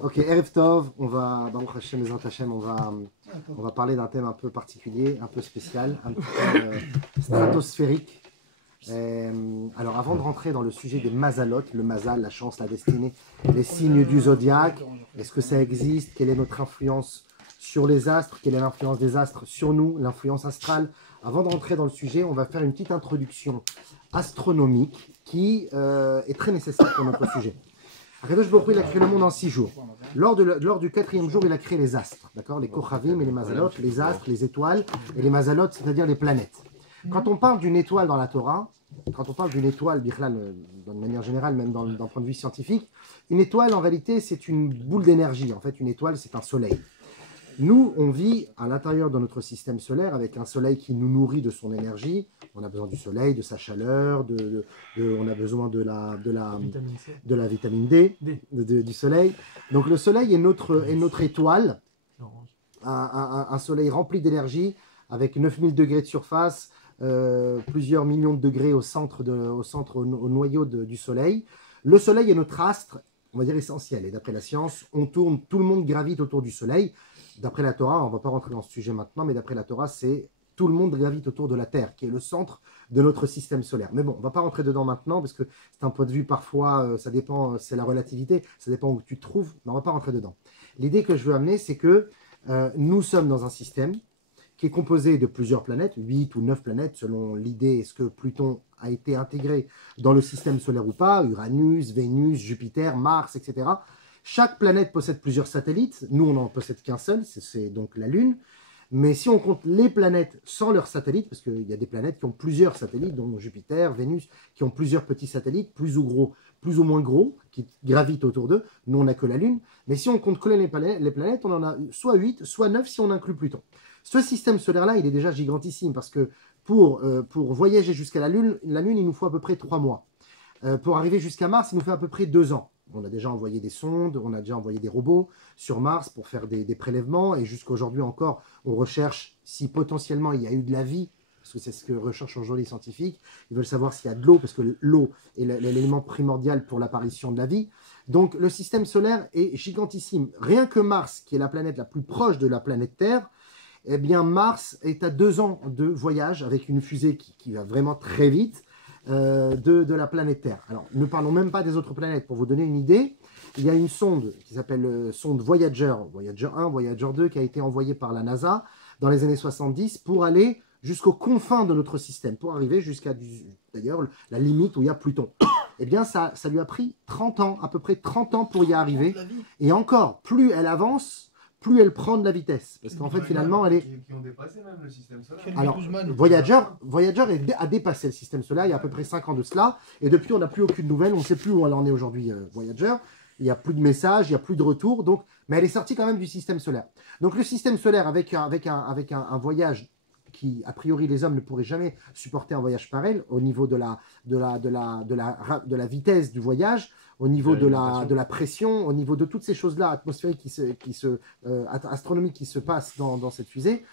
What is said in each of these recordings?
Ok, Erev Tov, Baruch Hashem, Bezrat Hashem, on va parler d'un thème un peu particulier, un peu spécial, un petit peu stratosphérique. Alors avant de rentrer dans le sujet des mazalot, le mazal, la chance, la destinée, les signes du zodiaque, est-ce que ça existe, quelle est notre influence sur les astres, quelle est l'influence des astres sur nous, l'influence astrale. Avant de rentrer dans le sujet, on va faire une petite introduction astronomique qui est très nécessaire pour notre sujet. Akadosh Baruch Hu, il a créé le monde en 6 jours. Lors du 4e jour, il a créé les astres, d'accord, les kochavim et les mazalot, les astres, les étoiles et les mazalot, c'est-à-dire les planètes. Quand on parle d'une étoile dans la Torah, quand on parle d'une étoile, d'une manière générale, même d'un point de vue scientifique, une étoile, en réalité, c'est une boule d'énergie. En fait, une étoile, c'est un soleil. Nous, on vit à l'intérieur de notre système solaire avec un soleil qui nous nourrit de son énergie. On a besoin du soleil, de sa chaleur, on a besoin de la vitamine D, du soleil. Donc le soleil est notre étoile, un soleil rempli d'énergie avec 9000 degrés de surface, plusieurs millions de degrés au noyau du soleil. Le soleil est notre astre, on va dire essentiel. Et d'après la science, on tourne, tout le monde gravite autour du soleil. D'après la Torah, on ne va pas rentrer dans ce sujet maintenant, mais d'après la Torah, c'est tout le monde gravite autour de la Terre, qui est le centre de notre système solaire. Mais bon, on ne va pas rentrer dedans maintenant, parce que c'est un point de vue parfois, ça dépend, c'est la relativité, ça dépend où tu te trouves, mais on ne va pas rentrer dedans. L'idée que je veux amener, c'est que nous sommes dans un système qui est composé de plusieurs planètes, 8 ou 9 planètes, selon l'idée, est-ce que Pluton a été intégré dans le système solaire ou pas, Uranus, Vénus, Jupiter, Mars, etc. Chaque planète possède plusieurs satellites. Nous, on n'en possède qu'un seul, c'est donc la Lune. Mais si on compte les planètes sans leurs satellites, parce qu'il y a des planètes qui ont plusieurs satellites, dont Jupiter, Vénus, qui ont plusieurs petits satellites, plus ou moins gros, qui gravitent autour d'eux. Nous, on n'a que la Lune. Mais si on compte que les planètes, on en a soit 8, soit 9 si on inclut Pluton. Ce système solaire-là, il est déjà gigantissime, parce que pour voyager jusqu'à la Lune, il nous faut à peu près 3 mois. Pour arriver jusqu'à Mars, il nous fait à peu près 2 ans. On a déjà envoyé des sondes, on a déjà envoyé des robots sur Mars pour faire des prélèvements, et jusqu'à aujourd'hui encore, on recherche si potentiellement il y a eu de la vie, parce que c'est ce que recherchent aujourd'hui les scientifiques. Ils veulent savoir s'il y a de l'eau, parce que l'eau est l'élément primordial pour l'apparition de la vie. Donc le système solaire est gigantissime. Rien que Mars, qui est la planète la plus proche de la planète Terre, eh bien Mars est à 2 ans de voyage avec une fusée qui va vraiment très vite. De la planète Terre. Alors, ne parlons même pas des autres planètes. Pour vous donner une idée, il y a une sonde qui s'appelle sonde Voyager 1, Voyager 2, qui a été envoyée par la NASA dans les années 70 pour aller jusqu'aux confins de notre système, pour arriver jusqu'à, d'ailleurs, la limite où il y a Pluton. Eh bien, ça lui a pris 30 ans, à peu près 30 ans pour y arriver. Et encore, plus elle avance, plus elle prend de la vitesse. Parce qu'en fait, finalement, elle est... Qui ont dépassé même le système solaire. Alors, Voyager a dépassé le système solaire il y a à peu près 5 ans de cela. Et depuis, on n'a plus aucune nouvelle. On ne sait plus où elle en est aujourd'hui, Voyager. Il n'y a plus de messages, il n'y a plus de retour. Donc, mais elle est sortie quand même du système solaire. Donc, le système solaire, avec un voyage qui, a priori, les hommes ne pourraient jamais supporter un voyage pareil, au niveau de la vitesse du voyage, au niveau de la pression, au niveau de toutes ces choses-là atmosphériques astronomiques qui se passent dans cette fusée.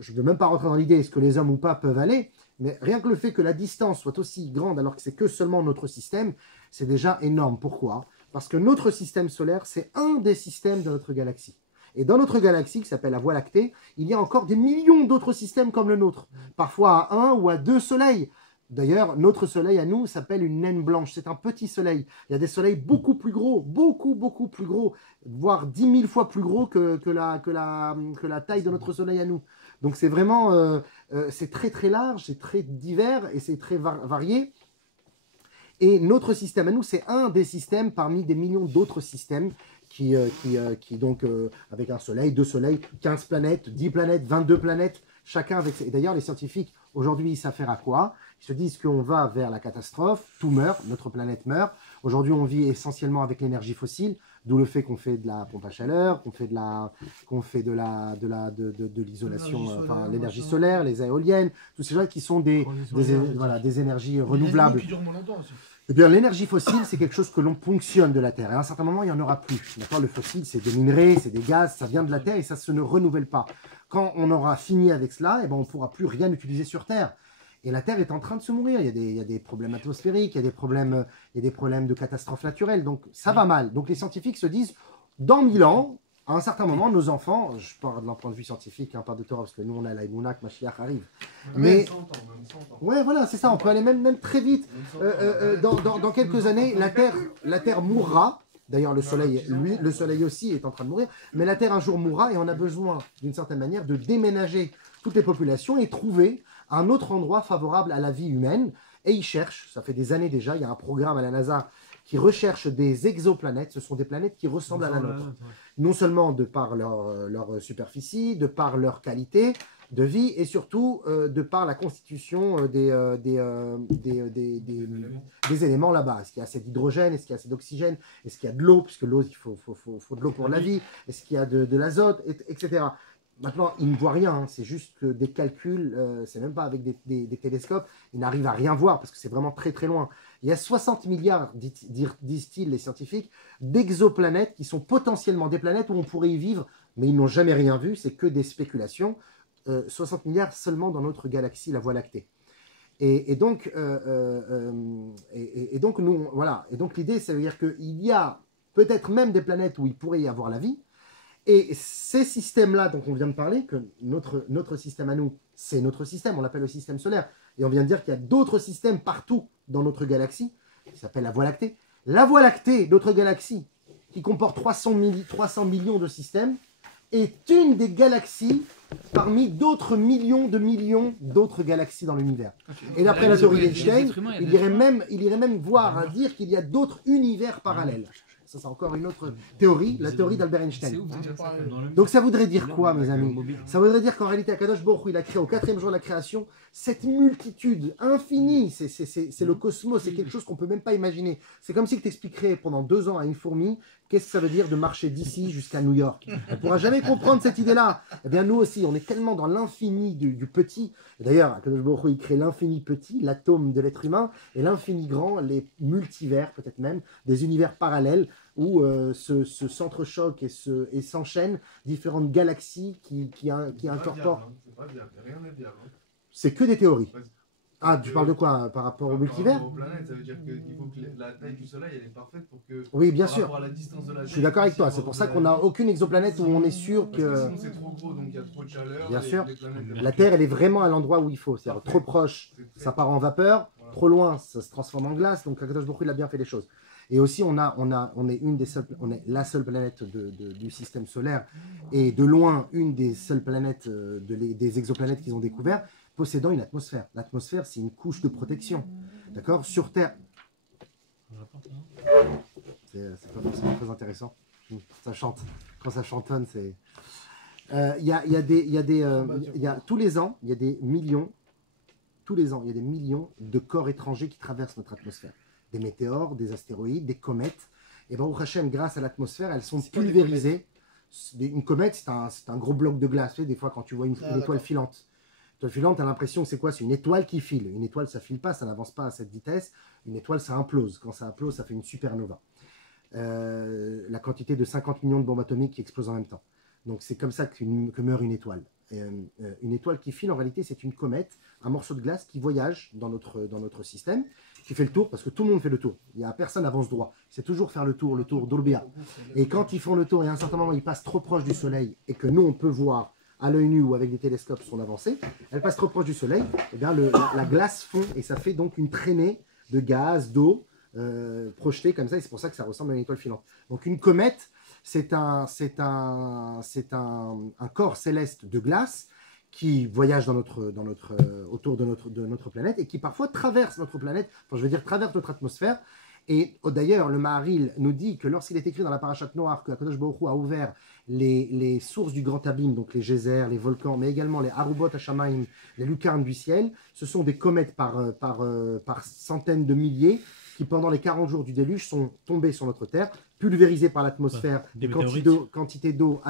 Je ne veux même pas rentrer dans l'idée est-ce que les hommes ou pas peuvent aller, mais rien que le fait que la distance soit aussi grande alors que c'est que seulement notre système, c'est déjà énorme. Pourquoi? Parce que notre système solaire, c'est un des systèmes de notre galaxie. Et dans notre galaxie, qui s'appelle la Voie lactée, il y a encore des millions d'autres systèmes comme le nôtre, parfois à 1 ou à 2 soleils. D'ailleurs, notre soleil à nous s'appelle une naine blanche. C'est un petit soleil. Il y a des soleils beaucoup plus gros, beaucoup plus gros, voire 10 000 fois plus gros que la taille de notre soleil à nous. Donc c'est vraiment, c'est très large, c'est très divers et c'est très varié. Et notre système à nous, c'est un des systèmes parmi des millions d'autres systèmes qui donc, avec un soleil, 2 soleils, 15 planètes, 10 planètes, 22 planètes, chacun avec... Et d'ailleurs, les scientifiques, aujourd'hui, ils savent faire à quoi? Ils se disent qu'on va vers la catastrophe, tout meurt, notre planète meurt. Aujourd'hui, on vit essentiellement avec l'énergie fossile, d'où le fait qu'on fait de la pompe à chaleur, qu'on fait de l'isolation, enfin l'énergie solaire, les éoliennes, tous ces gens qui sont des énergies renouvelables. Eh bien, l'énergie fossile, c'est quelque chose que l'on ponctionne de la Terre. Et à un certain moment, il n'y en aura plus. D'accord, le fossile, c'est des minerais, c'est des gaz, ça vient de la Terre et ça se ne renouvelle pas. Quand on aura fini avec cela, eh ben, on ne pourra plus rien utiliser sur Terre. Et la Terre est en train de se mourir. Il y a des problèmes atmosphériques, il y a des problèmes de catastrophes naturelles. Donc, ça va mal. Donc, les scientifiques se disent, dans 1000 ans, à un certain moment, nos enfants, je parle d'un point de vue scientifique, pas de Torah, parce que nous on a la Emouna que Mashiach arrive. Mais 100 ans, même 100 ans. ouais, voilà, c'est ça, on peut aller même très vite. Dans quelques années, la Terre mourra. D'ailleurs, le soleil aussi est en train de mourir. Mais la Terre un jour mourra et on a besoin, d'une certaine manière, de déménager toutes les populations et trouver un autre endroit favorable à la vie humaine. Et ils cherchent, ça fait des années déjà, il y a un programme à la NASA qui recherche des exoplanètes. Ce sont des planètes qui ressemblent à la nôtre. Non seulement de par leur superficie, de par leur qualité de vie et surtout de par la constitution des éléments là-bas. Est-ce qu'il y a assez d'hydrogène? Est-ce qu'il y a assez d'oxygène? Est-ce qu'il y a de l'eau? Puisque l'eau, il faut de l'eau pour la vie. Est-ce qu'il y a de l'azote, etc. Maintenant, ils ne voient rien, hein. C'est juste que des calculs, c'est même pas avec des télescopes, ils n'arrivent à rien voir parce que c'est vraiment très très loin. Il y a 60 milliards, disent-ils les scientifiques, d'exoplanètes qui sont potentiellement des planètes où on pourrait y vivre, mais ils n'ont jamais rien vu, c'est que des spéculations. 60 milliards seulement dans notre galaxie, la Voie lactée. Et donc nous, voilà. Et donc l'idée, ça veut dire qu'il y a peut-être même des planètes où il pourrait y avoir la vie. Et ces systèmes-là dont on vient de parler, que notre système à nous, c'est notre système, on l'appelle le système solaire. Et on vient de dire qu'il y a d'autres systèmes partout dans notre galaxie, qui s'appelle la Voie lactée. La Voie lactée, notre galaxie, qui comporte 300 millions de systèmes, est une des galaxies parmi d'autres millions d'autres galaxies dans l'univers. Okay. Et d'après la théorie d'Einstein, il irait même voir à dire qu'il y a d'autres univers parallèles. Ça, c'est encore une autre théorie, la théorie d'Albert Einstein. Donc ça voudrait dire quoi, mes amis? Ça voudrait dire qu'en réalité, Akadosh Baruch Hu, il a créé au 4e jour de la création cette multitude infinie. C'est le cosmos, c'est quelque chose qu'on ne peut même pas imaginer. C'est comme si tu expliquerais pendant 2 ans à une fourmi qu'est-ce que ça veut dire de marcher d'ici jusqu'à New York. Elle ne pourra jamais comprendre cette idée-là. Eh bien, nous aussi, on est tellement dans l'infini du petit. D'ailleurs, Akadosh Baruch Hu, il crée l'infini petit, l'atome de l'être humain, et l'infini grand, les multivers, peut-être même, des univers parallèles, où s'entrechoquent et s'enchaînent différentes galaxies qui incorporent. C'est pas viable, rien n'est viable. C'est que des théories. Ah, tu parles de quoi? Par rapport au multivers? Par rapport aux planètes, ça veut dire qu'il faut que la taille du Soleil elle est parfaite pour que. Oui, bien par sûr. rapport à la distance de la Terre, je suis d'accord avec toi. C'est pour ça qu'on n'a aucune exoplanète où on est sûr que. Sinon, c'est trop gros, donc il y a trop de chaleur. Bien sûr. La Terre, elle est vraiment à l'endroit où il faut. C'est-à-dire trop proche, ça part en vapeur. Voilà. Trop loin, ça se transforme en glace. Donc, Akadosh Baruch Hu, il a bien fait les choses. Et aussi, on est la seule planète du système solaire et de loin une des seules planètes des exoplanètes qu'ils ont découvert possédant une atmosphère. L'atmosphère, c'est une couche de protection. D'accord? Sur Terre. C'est pas forcément très intéressant. Ça chante. Quand ça chantonne, c'est. Tous les ans, il y a des millions. Tous les ans, il y a des millions de corps étrangers qui traversent notre atmosphère. Des météores, des astéroïdes, des comètes. Et Baruch Hashem, grâce à l'atmosphère, elles sont pulvérisées. Une comète, c'est un gros bloc de glace. Tu sais, des fois, quand tu vois une étoile filante. Une étoile filante, tu as l'impression que c'est quoi? C'est une étoile qui file. Une étoile, ça file pas, ça n'avance pas à cette vitesse. Une étoile, ça implose. Quand ça implose, ça fait une supernova. La quantité de 50 millions de bombes atomiques qui explosent en même temps. Donc c'est comme ça que meurt une étoile. Une étoile qui file, en réalité, c'est une comète, un morceau de glace qui voyage dans notre système, qui fait le tour, parce que tout le monde fait le tour. Il n'y a personne avance droit. C'est toujours faire le tour d'Olbia. Et quand ils font le tour, et à un certain moment, ils passent trop proche du Soleil, et que nous, on peut voir à l'œil nu ou avec des télescopes son avancée, elle passe trop proche du Soleil, et bien la glace fond, et ça fait donc une traînée de gaz, d'eau, projetée comme ça, et c'est pour ça que ça ressemble à une étoile filante. Donc une comète, c'est un corps céleste de glace qui voyage autour de notre planète et qui parfois traverse notre planète, enfin je veux dire traverse notre atmosphère. Et d'ailleurs, le Maharil nous dit que lorsqu'il est écrit dans la Parashat Noach que Akadosh Baruch Hu a ouvert les sources du grand abîme, donc les geysers, les volcans, mais également les Arubot Hashamaim, les lucarnes du ciel, ce sont des comètes par centaines de milliers qui, pendant les 40 jours du déluge, sont tombés sur notre Terre, pulvérisés par l'atmosphère, des quantités d'eau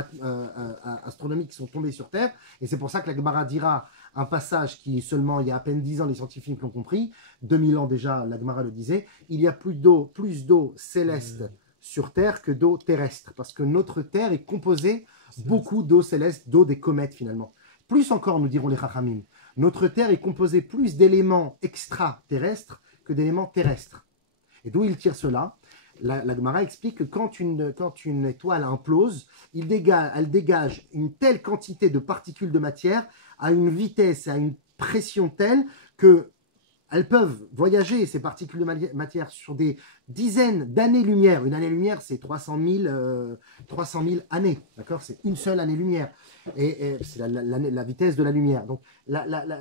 astronomiques qui sont tombées sur Terre. Et c'est pour ça que la Gemara dira un passage qui, seulement il y a à peine 10 ans, les scientifiques l'ont compris, 2000 ans déjà, la Gemara le disait, il y a plus d'eau céleste sur Terre que d'eau terrestre, parce que notre Terre est composée beaucoup d'eau céleste, d'eau des comètes finalement. Plus encore, nous diront les Chachamim, notre Terre est composée plus d'éléments extraterrestres que d'éléments terrestres. Et d'où il tire cela? La Gemara explique que quand une étoile implose, elle dégage une telle quantité de particules de matière à une vitesse, à une pression telle que elles peuvent voyager, ces particules de matière, sur des dizaines d'années-lumière. Une année-lumière, c'est 300 000 années. D'accord? C'est une seule année-lumière. Et c'est la vitesse de la lumière. Donc,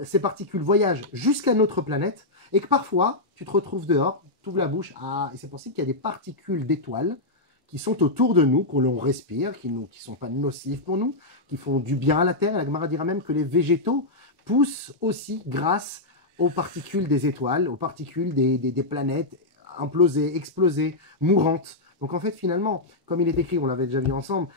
ces particules voyagent jusqu'à notre planète et que parfois, tu te retrouves dehors, tu ouvres la bouche, et c'est possible qu'il y a des particules d'étoiles qui sont autour de nous, qu'on respire, qui ne sont pas nocives pour nous, qui font du bien à la Terre. La Gemara dira même que les végétaux poussent aussi grâce aux particules des étoiles, aux particules des planètes implosées, explosées, mourantes. Donc en fait, finalement, comme il est écrit, on l'avait déjà vu ensemble,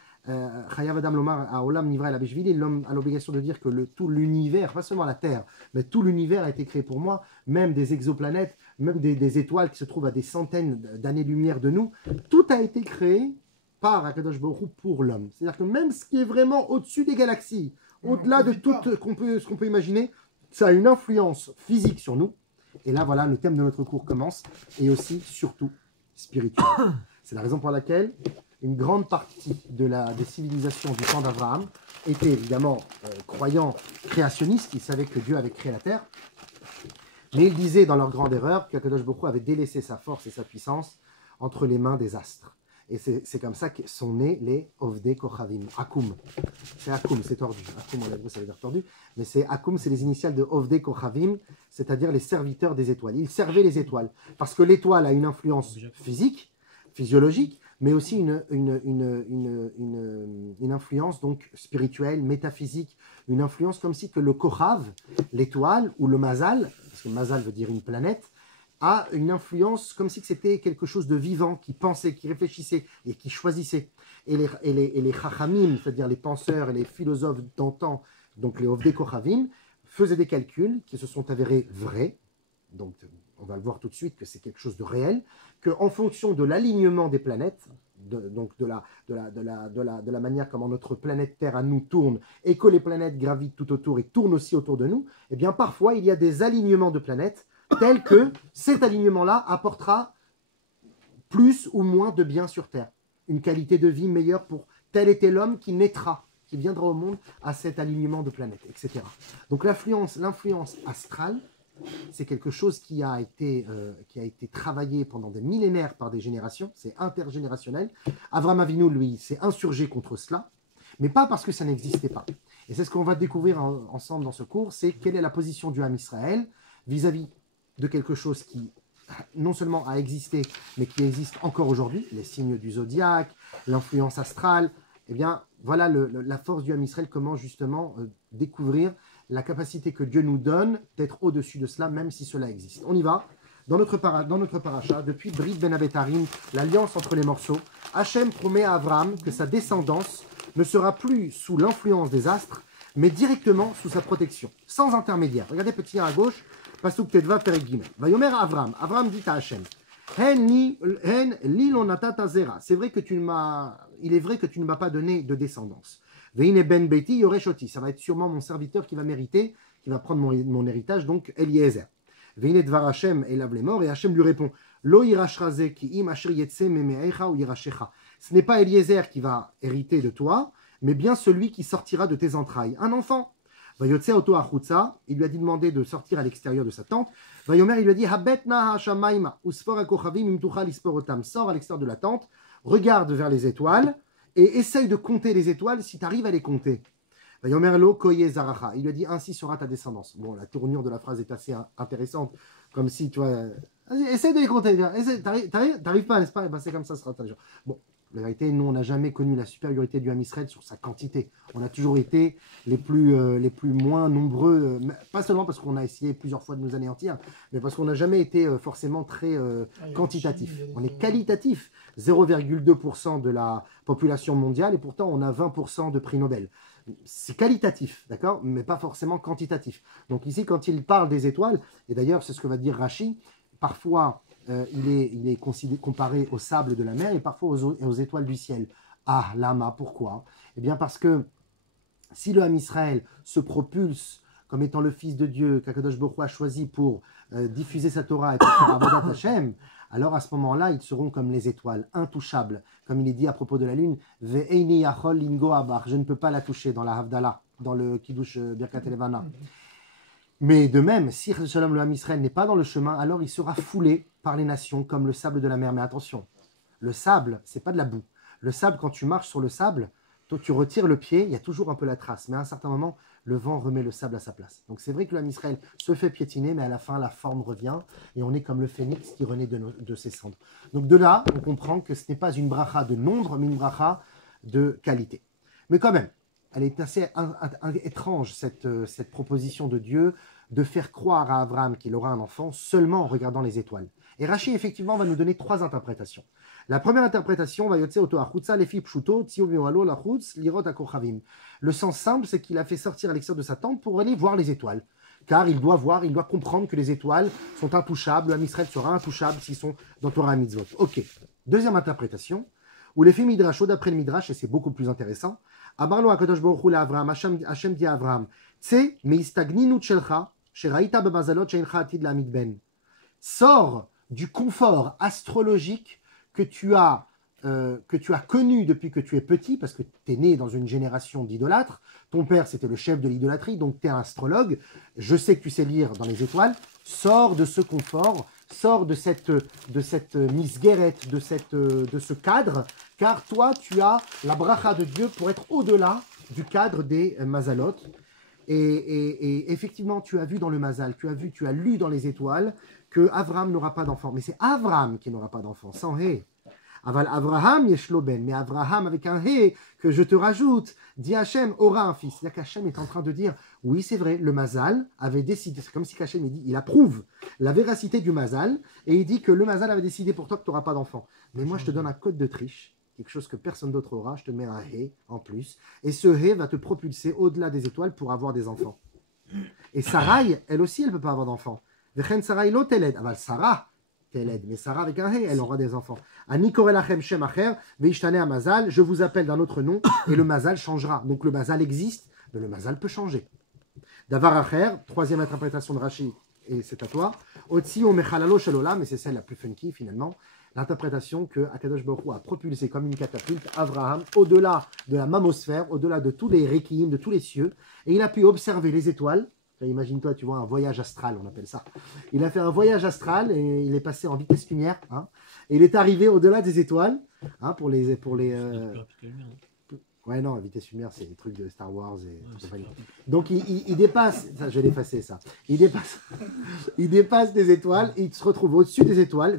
Chayav Adam Lomar à Olam Nivra el Abishvili, l'homme a l'obligation de dire que tout l'univers, pas seulement la Terre, mais tout l'univers a été créé pour moi, même des exoplanètes, même des étoiles qui se trouvent à des centaines d'années-lumière de nous, tout a été créé par Akadosh Baruch Hu pour l'homme. C'est-à-dire que même ce qui est vraiment au-dessus des galaxies, au-delà de tout ce qu'on peut imaginer, ça a une influence physique sur nous. Et là, voilà, le thème de notre cours commence, et aussi, surtout, spirituel. C'est la raison pour laquelle une grande partie des civilisations du temps d'Abraham étaient évidemment croyants créationnistes, ils savaient que Dieu avait créé la terre, mais ils disaient dans leur grande erreur qu'Akadosh Baruch Hu avait délaissé sa force et sa puissance entre les mains des astres. Et c'est comme ça que sont nés les Ovdei Kochavim, Akum. C'est Akum, c'est tordu. Akum en hébreu, ça veut dire tordu. Mais c'est Akum, c'est les initiales de Ovdei Kochavim, c'est-à-dire les serviteurs des étoiles. Ils servaient les étoiles. Parce que l'étoile a une influence physique, physiologique, mais aussi une influence donc spirituelle, métaphysique, une influence comme si que le Kochav, l'étoile, ou le Mazal, parce que Mazal veut dire une planète, a une influence comme si c'était quelque chose de vivant, qui pensait, qui réfléchissait et qui choisissait. Et les Chachamim, c'est-à-dire les penseurs et les philosophes d'antan, donc les Ovdei Kochavim, faisaient des calculs qui se sont avérés vrais. Donc on va le voir tout de suite que c'est quelque chose de réel, qu'en fonction de l'alignement des planètes, donc de la manière comment notre planète Terre à nous tourne, et que les planètes gravitent tout autour et tournent aussi autour de nous, eh bien parfois il y a des alignements de planètes tel que cet alignement-là apportera plus ou moins de bien sur Terre. Une qualité de vie meilleure pour tel et tel homme qui naîtra, qui viendra au monde à cet alignement de planètes, etc. Donc l'influence astrale, c'est quelque chose qui a été travaillé pendant des millénaires par des générations, c'est intergénérationnel. Avraham Avinu, lui, s'est insurgé contre cela, mais pas parce que ça n'existait pas. Et c'est ce qu'on va découvrir ensemble dans ce cours, c'est quelle est la position du Ham Israël vis-à-vis de quelque chose qui non seulement a existé, mais qui existe encore aujourd'hui, les signes du zodiaque, l'influence astrale. Eh bien, voilà la force du Ham Israël, comment justement découvrir la capacité que Dieu nous donne d'être au-dessus de cela, même si cela existe. On y va. Dans notre paracha, depuis Brit Ben Abetarim, l'alliance entre les morceaux, Hachem promet à Abraham que sa descendance ne sera plus sous l'influence des astres, mais directement sous sa protection, sans intermédiaire. Regardez petit 1 à gauche, Pasuk Tedva Perek Gimel. Vayomer Avram, Avram dit à Hachem, c'est vrai que il est vrai que tu ne m'as pas donné de descendance. Veine ben beti yoreshoti, ça va être sûrement mon serviteur qui va mériter, qui va prendre mon héritage, donc Eliezer. Veine dvar Hachem elav les morts, et Hachem lui répond, Lo irashraze ki im asher yetse memeecha ou irashecha. Ce n'est pas Eliezer qui va hériter de toi, mais bien celui qui sortira de tes entrailles, un enfant. Vayotse auto achutza, il lui a dit demander de sortir à l'extérieur de sa tente. Vayomer, il lui a dit habetna hashamaima usfor akochavim imtucha lisporotam, sors à l'extérieur de la tente, regarde vers les étoiles et essaye de compter les étoiles si tu arrives à les compter. Vayomer lo koye zaracha, il lui a dit ainsi sera ta descendance. Bon, la tournure de la phrase est assez intéressante, comme si tu vois, essaye de les compter, t'arrives pas, n'est-ce pas? Ben, c'est comme ça sera ta descendance. Bon. La vérité, nous, on n'a jamais connu la supériorité du Ham Israël sur sa quantité. On a toujours été les plus moins nombreux, pas seulement parce qu'on a essayé plusieurs fois de nous anéantir, mais parce qu'on n'a jamais été forcément très quantitatif. On est qualitatif, 0,2% de la population mondiale, et pourtant on a 20% de prix Nobel. C'est qualitatif, d'accord, mais pas forcément quantitatif. Donc ici, quand il parle des étoiles, et d'ailleurs, c'est ce que va dire Rashi, parfois... il est comparé au sable de la mer et parfois aux étoiles du ciel. Ah, lama, pourquoi? Eh bien parce que si le Ham Israël se propulse comme étant le fils de Dieu qu'Akadosh Baruch Hu a choisi pour diffuser sa Torah et pour faire Avodat Hashem, alors à ce moment-là, ils seront comme les étoiles, intouchables. Comme il est dit à propos de la lune, Ve'eini yachol lingo abar, je ne peux pas la toucher dans la Havdalah, dans le Kiddush Birkat Elevana. Mais de même, si Shalom le Ham Israël n'est pas dans le chemin, alors il sera foulé par les nations comme le sable de la mer. Mais attention, le sable, c'est pas de la boue. Le sable, quand tu marches sur le sable, toi, tu retires le pied, il y a toujours un peu la trace. Mais à un certain moment, le vent remet le sable à sa place. Donc c'est vrai que le Ham Israël se fait piétiner, mais à la fin, la forme revient et on est comme le phénix qui renaît de ses cendres. Donc de là, on comprend que ce n'est pas une bracha de nombre, mais une bracha de qualité. Mais quand même, elle est assez étrange, cette proposition de Dieu de faire croire à Abraham qu'il aura un enfant seulement en regardant les étoiles. Et Rashi, effectivement, va nous donner 3 interprétations. La première interprétation va yotse auto achutza lefi pshuto tio meoalo lachutz lirot akochavim. Le sens simple, c'est qu'il a fait sortir à l'extérieur de sa tente pour aller voir les étoiles. Car il doit comprendre que les étoiles sont intouchables, le Ham Israël sera intouchable s'ils sont dans Torah Mitzvot. Ok. Deuxième interprétation, où les filles Midrashot, d'après le Midrash, et c'est beaucoup plus intéressant, Amarlo HaKadosh Baruch Hu Avraham, Hashem dit à Avraham, Tse meistagninut shelcha, sheraita bebazalot sheincha atid la'amid ben. Sors du confort astrologique que tu as connu depuis que tu es petit, parce que tu es né dans une génération d'idolâtres. Ton père, c'était le chef de l'idolâtrie, donc tu es un astrologue. Je sais que tu sais lire dans les étoiles. Sors de ce confort, sors de cette misguérette, de ce cadre, car toi, tu as la bracha de Dieu pour être au-delà du cadre des mazalot. Et effectivement, tu as vu dans le mazal, tu as lu dans les étoiles que Avraham n'aura pas d'enfant. Mais c'est Avraham qui n'aura pas d'enfant, sans hé. Aval Avraham yeshlo ben, mais Avraham avec un hé que je te rajoute, dit Hachem, aura un fils. C'est-à-dire qu'Hachem est en train de dire, oui c'est vrai, le mazal avait décidé, c'est comme si Hachem il approuve la véracité du mazal, et il dit que le mazal avait décidé pour toi que tu n'auras pas d'enfant. Mais moi je te donne un code de triche, quelque chose que personne d'autre aura, je te mets un hé en plus, et ce hé va te propulser au-delà des étoiles pour avoir des enfants. Et Sarai, elle aussi, elle ne peut pas avoir d'enfants. Vechen Sarai lo teled, aval Sarah teled, mais Sarah avec un hé, elle aura des enfants. Ani korelachem shem acher, veishtane a mazal, je vous appelle d'un autre nom, et le mazal changera. Donc le mazal existe, mais le mazal peut changer. Davar acher, troisième interprétation de Rashi, et c'est à toi. Otsi o mechalalo shalolam, et c'est celle la plus funky finalement. L'interprétation que Akadosh Baruch Hu a propulsé comme une catapulte Avraham au-delà de la mammosphère, au-delà de tous les rekiim, de tous les cieux, et il a pu observer les étoiles. Imagine-toi, tu vois, un voyage astral, on appelle ça. Il a fait un voyage astral et il est passé en vitesse lumière. Hein, et il est arrivé au-delà des étoiles. Hein, pour les Ouais, non, vitesse lumière, c'est des trucs de Star Wars. Donc il dépasse. Ça, je vais l'effacer, ça. Il dépasse des étoiles et il se retrouve au-dessus des étoiles.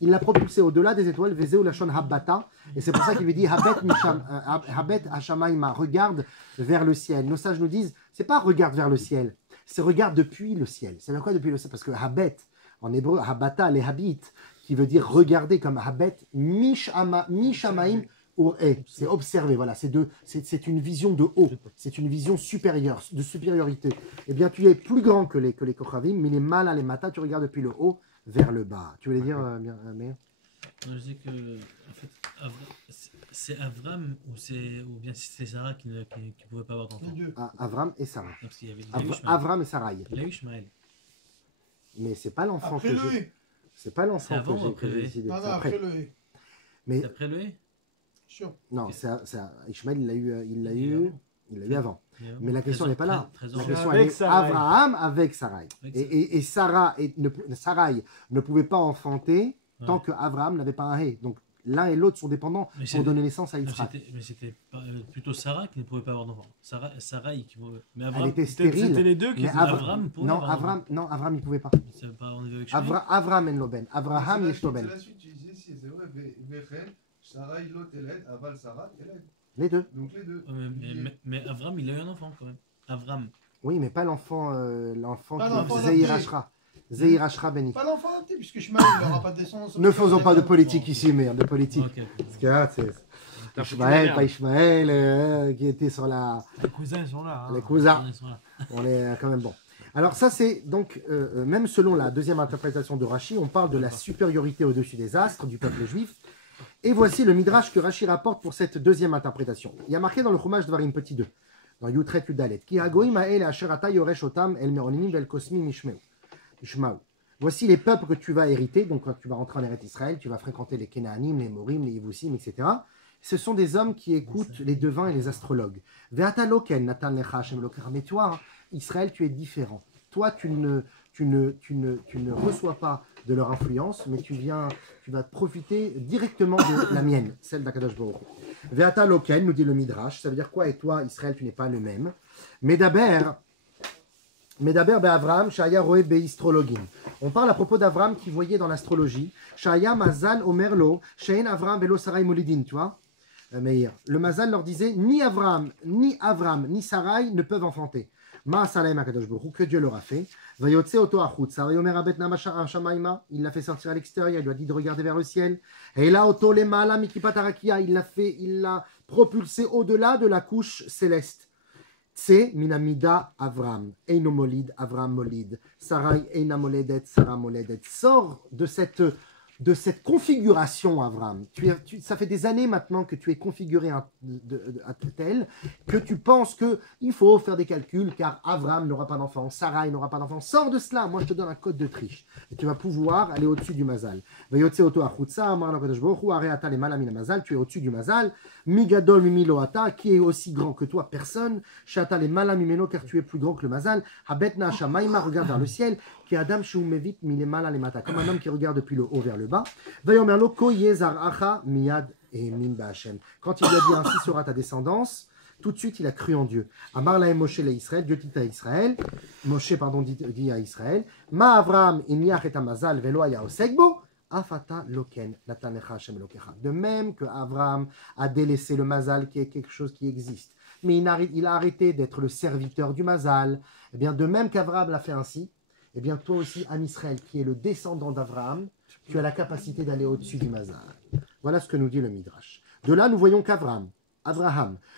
Il l'a propulsé au-delà des étoiles. Vezeu lachon habbata. Et c'est pour ça qu'il lui dit Habet Hashamaima, regarde vers le ciel. Nos sages nous disent, c'est pas regarde vers le ciel, c'est regarde depuis le ciel. Ça veut dire quoi depuis le ciel? Parce que Habet, en hébreu, Habata, les habit, qui veut dire regarder comme Habet, Mishamaim, c'est observer, voilà, c'est une vision de haut, c'est une vision supérieure, de supériorité. Eh bien, tu es plus grand que les Kochavim, mais les Mala, les Mata, tu regardes depuis le haut vers le bas. Tu voulais dire, Meir? Je sais que en fait, c'est Avram ou bien c'est Sarah qui ne pouvait pas avoir d'enfant. Avram et Sarah. Avram et Sarai. Il a eu Ishmaël. Mais c'est pas l'enfant que j'ai. C'est pas l'enfant que j'ai décidé. Non, après le hé. Mais c'est après le hé. Sûr. Non, Ishmaël, il l'a eu avant. Mais la question n'est pas là. La question est Abraham avec Sarai. Et Sarai ne pouvait pas enfanter tant que Abraham n'avait pas un hé. Donc l'un et l'autre sont dépendants pour donner naissance à Yitzhak. Mais c'était plutôt Sarah qui ne pouvait pas avoir d'enfant. Sarai qui pouvait. Mais Abraham, elle était stérile. C'était les deux qui étaient. Abraham pouvait Abraham, il ne pouvait pas. Abraham en Loben. Abraham yesh Loben. C'est la suite, tu disais, si c'est vrai, Vechen, Sarai lo teled, aval Sarah teled. Les deux. Donc les deux. Mais Avram, il a eu un enfant quand même. Avram. Oui, mais pas l'enfant Pas qui Zéhirachra. Zéhirachra Beni. Pas l'enfant adopté, puisque Ishmael n'aura pas de descendance. Ne faisons pas de politique ici, merde, de politique. Parce que c'est Ishmael, pas Ishmael, qui était sur la. Les cousins sont là. Les cousins. On est quand même bon. Alors ça c'est donc, même selon la deuxième interprétation de Rashi, on parle de la supériorité au-dessus des astres du peuple juif. Et voici le midrash que Rashi rapporte pour cette deuxième interprétation. Il y a marqué dans le Chumash Dvarim petit 2, dans Yutret Yudalet, Ki hagoim ha'el asher ata yoresh otam el me'oninim vel kosmim ishmaou. voici les peuples que tu vas hériter. Donc quand tu vas rentrer en Eretz Israël, tu vas fréquenter les Kénaanim, les Morim, les Yébussim, etc. Ce sont des hommes qui écoutent les devins et les astrologues. Ve'ata loken natan lecha Hashem Elokecha. Mais toi, Israël, tu es différent. Toi, tu ne reçois pas de leur influence, mais tu vas profiter directement de la mienne, celle d'Akadosh Baruch Hu. Ve'ata loken, nous dit le Midrash, ça veut dire quoi? Et toi, Israël, tu n'es pas le même. Medaber be'Avram, Shaya roe be'istrologim. On parle à propos d'Avram qui voyait dans l'astrologie. Shaya mazal omerlo, she'en Avram velo Sarai molidin, tu vois? Meir. Le mazal leur disait, ni Avram, ni Sarai ne peuvent enfanter. Ma salem akadosh baruch hu, que Dieu leur a fait. Vayotse oto achutza, vayomer abet nama shamayma. Il l'a fait sortir à l'extérieur, il lui a dit de regarder vers le ciel. Et là oto lemala mikipat harakia, il l'a propulsé au-delà de la couche céleste. Tse minamida Avram, eino molid, Avram molid. Sarai eina moledet, Sarah moledet. Sors de cette configuration, Avram. Ça fait des années maintenant que tu es configuré à tel que tu penses qu'il faut faire des calculs car Avram n'aura pas d'enfant, Sarah n'aura pas d'enfant. Sors de cela, moi je te donne un code de triche. Et tu vas pouvoir aller au-dessus du mazal. Tu es au-dessus du mazal. Migadol mimiloata, qui est aussi grand que toi, personne. Shata le malamimeno, car tu es plus grand que le mazal. Habetna shamaima, regarde vers le ciel. Qui Adam shumevit milemala lemata, comme un homme qui regarde depuis le haut vers le bas. Vayomerlo ko yezar acha miyad et mimba Hashem. Quand il lui a dit ainsi sera ta descendance, tout de suite il a cru en Dieu. Amar lahem Moshe le Israël, Dieu dit à Israël, Moshe pardon dit à Israël, Ma Avram iniach et amazal velo aya osegbo. Afata loken natanecha Hashem Elokecha. De même que Avram a délaissé le mazal qui est quelque chose qui existe, mais il a arrêté d'être le serviteur du mazal. Eh bien de même qu'Avram l'a fait ainsi, eh bien toi aussi, Am Israël, qui est le descendant d'Avraham, tu as la capacité d'aller au-dessus du mazal. Voilà ce que nous dit le Midrash. De là, nous voyons qu'Avraham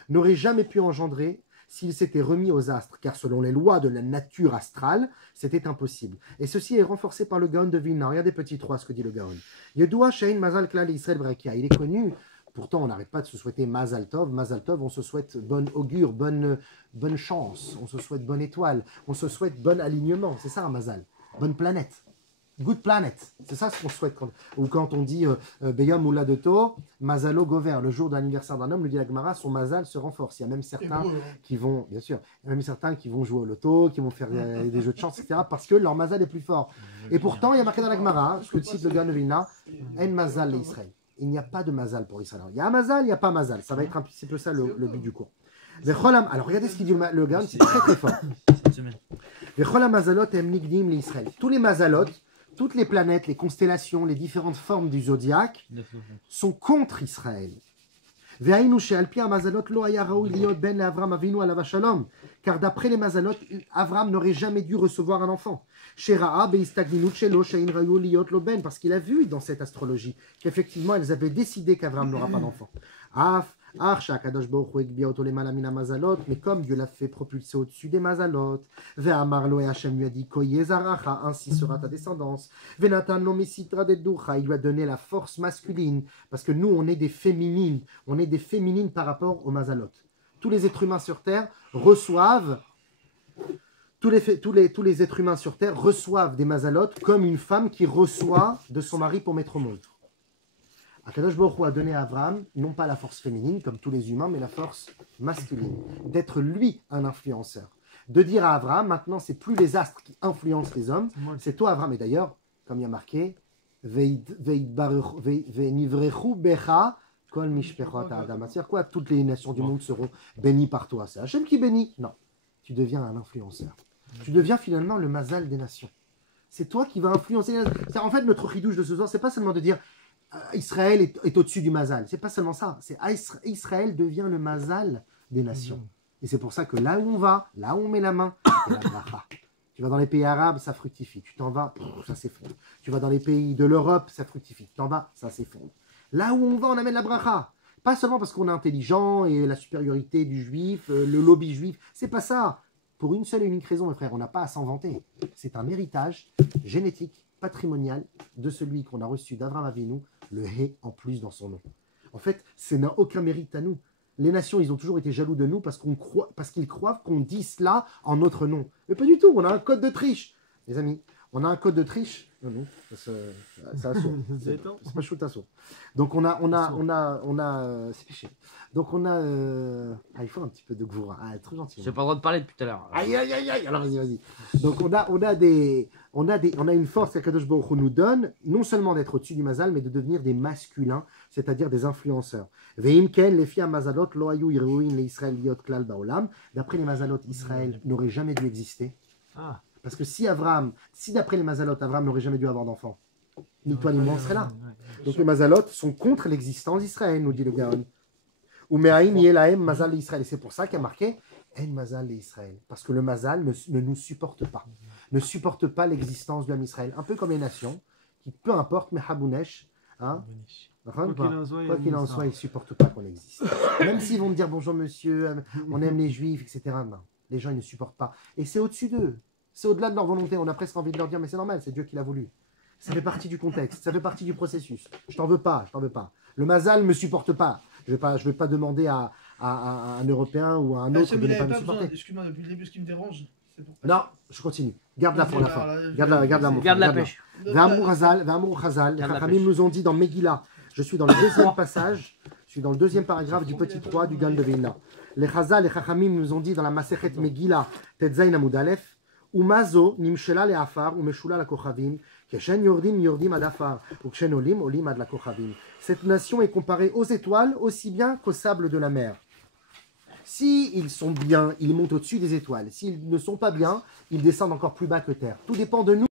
n'aurait jamais pu engendrer s'il s'était remis aux astres, car selon les lois de la nature astrale, c'était impossible. Et ceci est renforcé par le Gaon de Vilna. Regardez petit 3, ce que dit le Gaon. Yedoua Shein Mazal Klal Israël Brakia. Il est connu. Pourtant, on n'arrête pas de se souhaiter Mazal Tov. Mazal Tov, on se souhaite bonne augure, bonne chance, on se souhaite bonne étoile, on se souhaite bon alignement. C'est ça un Mazal. Bonne planète. Good planet. C'est ça ce qu'on souhaite. Quand on dit Beyam Oula de To, Mazalo Gover, le jour de l'anniversaire d'un homme, le dit la Gemara, son Mazal se renforce. Il y a même certains qui vont, bien sûr, il y a même certains qui vont jouer au loto, qui vont faire des jeux de chance, etc., parce que leur Mazal est plus fort. Et pourtant, il y a marqué dans la Gemara, ce que cite le Gaon de Vilna, En Mazal l'Israël. Il n'y a pas de mazal pour Israël. Il y a un mazal, il n'y a pas mazal. Ça va être un petit peu ça le but du cours. Alors regardez ce qu'il dit le Gaon, c'est très très fort. Tous les mazalot, toutes les planètes, les constellations, les différentes formes du zodiaque sont contre Israël. Car d'après les mazalot, Avram n'aurait jamais dû recevoir un enfant. Parce qu'il a vu dans cette astrologie qu'effectivement elles avaient décidé qu'Avram n'aura pas d'enfant. Mais comme Dieu l'a fait propulser au-dessus des mazalot, et Hachem lui a dit ainsi sera ta descendance. Il lui a donné la force masculine, parce que nous on est des féminines, par rapport aux mazalot. Tous les êtres humains sur terre reçoivent tous les êtres humains sur terre reçoivent des mazalot comme une femme qui reçoit de son mari pour mettre au monde. Akadosh Baruch Hu a donné à Abraham non pas la force féminine comme tous les humains, mais la force masculine, d'être lui un influenceur. De dire à Abraham, maintenant c'est plus les astres qui influencent les hommes, c'est toi Abraham. Et d'ailleurs, comme il y a marqué, Ve'nivrechu becha kol mishpechot ha'adam. C'est-à-dire quoi? Toutes les nations du monde seront bénies par toi. C'est Hachem qui bénit? Non, tu deviens un influenceur. Tu deviens finalement le mazal des nations. C'est toi qui vas influencer les nations. En fait, notre chidouche de ce soir, c'est pas seulement de dire Israël est au-dessus du mazal. C'est pas seulement ça. C'est Israël devient le mazal des nations. Et c'est pour ça que là où on va, là où on met la main, c'est la bracha. Tu vas dans les pays arabes, ça fructifie. Tu t'en vas, ça s'effondre. Tu vas dans les pays de l'Europe, ça fructifie. Tu t'en vas, ça s'effondre. Là où on va, on amène la bracha. Pas seulement parce qu'on est intelligent et la supériorité du juif, le lobby juif. C'est pas ça. Pour une seule et unique raison, mes frères, on n'a pas à s'inventer. C'est un héritage génétique, patrimonial de celui qu'on a reçu d'Avraham Avinu, le Hé en plus dans son nom. En fait, ça n'a aucun mérite à nous. Les nations, ils ont toujours été jaloux de nous parce qu'ils croient qu'on dit cela en notre nom. Mais pas du tout, on a un code de triche. Les amis, on a un code de triche Non, c'est assaut. C'est étonnant. C'est pas shoot assaut. Donc c'est péché. Donc il faut un petit peu de gvoura. Ah, trop gentil. J'ai pas le droit de parler depuis tout à l'heure. Aïe, aïe, aïe, aïe. Alors vas-y. Donc on a une force qu'Akadosh Baruch Hu nous donne, non seulement d'être au-dessus du mazal, mais de devenir des masculins, c'est-à-dire des influenceurs. Veimken, les filles à mazalot, lo ayu iruin, les Israël liot klal baolam. D'après les mazalot, Israël n'aurait jamais dû exister. Ah. Parce que si d'après les mazalot, Avram n'aurait jamais dû avoir d'enfant, ni toi ni moi on serait là. Donc les mazalot sont contre l'existence d'Israël, nous dit le Gaon. Ou me'aïn yelahem mazal Israël. Et c'est pour ça qu'il y a marqué en mazal Israël. Parce que le mazal ne nous supporte pas. Ne supporte pas l'existence de l'âme Israël. Un peu comme les nations, qui peu importe, mais habounesh, hein, Quoi qu'il en soit, ils ne supportent pas qu'on existe. Même s'ils vont me dire bonjour monsieur, on aime les juifs, etc. Non, les gens ils ne supportent pas. Et c'est au-dessus d'eux. C'est au-delà de leur volonté. On a presque envie de leur dire mais c'est normal, c'est Dieu qui l'a voulu. Ça fait partie du contexte, ça fait partie du processus. Je t'en veux pas. Le mazal ne me supporte pas. Je vais pas demander à un Européen ou à un autre de ne pas me supporter. Excuse-moi, depuis le début, ce qui me dérange, c'est pour. Non, je continue. Garde-la pour la fin. Garde-la. Garde la pêche. V'amour Hazal. Les Chachamim nous ont dit dans Megillah. Je suis dans le deuxième passage. Je suis dans le deuxième paragraphe du petit 3 du Gan de Vilna. Les Chachamim nous ont dit dans la Masechet Megillah, Tetzain Amud Aleph, Umazo nimshela le afar umeshula la kochavim, keshen yordim ad afar, ukshen olim ad la kochavim. Cette nation est comparée aux étoiles aussi bien qu'au sable de la mer. Si ils sont bien, ils montent au-dessus des étoiles. S'ils ne sont pas bien, ils descendent encore plus bas que terre. Tout dépend de nous.